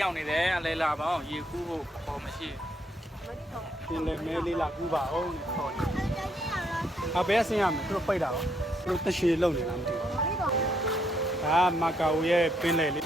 ရောက်နေတယ်အလဲလာပါအောင်ရေကူးဖို့ပေါ်မရှိပင်လေမဲလေးလာကူပါအောင်နဲ့ခေါ်တယ်အဘယ်ဆင်းရမလဲသူတို့ပိတ်တာရောသူတို့တရှိလုံနေလားမသိဘူးဒါမာကာဝီရဲ့ပင်လေလေး